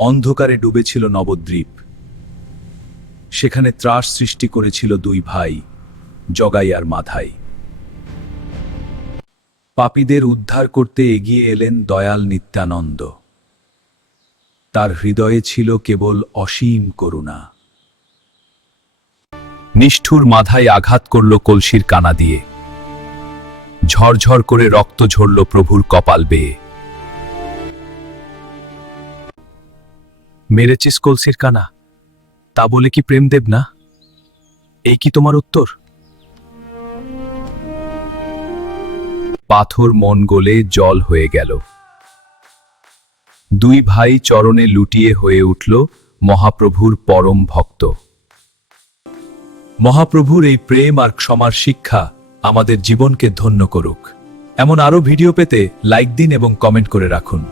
অন্ধকারে ডুবেছিল নবদ্বীপ। সেখানে ত্রাস সৃষ্টি করেছিল দুই ভাই, জগাই আর মাধাই। পাপীদের উদ্ধার করতে এগিয়ে এলেন দয়াল নিত্যানন্দ। তার হৃদয়ে ছিল কেবল অসীম করুণা। নিষ্ঠুর মাধাই আঘাত করল কলসির কানা দিয়ে। ঝরঝর করে রক্ত ঝরল প্রভুর কপাল বেয়ে। মেরেছিস কলসির কানা, তা বলে কি প্রেম দেব না? এই কি তোমার উত্তর? পাথর মন গলে জল হয়ে গেল। দুই ভাই চরণে লুটিয়ে হয়ে উঠল মহাপ্রভুর পরম ভক্ত। মহাপ্রভুর এই প্রেম আর ক্ষমার শিক্ষা আমাদের জীবনকে ধন্য করুক। এমন আরো ভিডিও পেতে লাইক দিন এবং কমেন্ট করে রাখুন।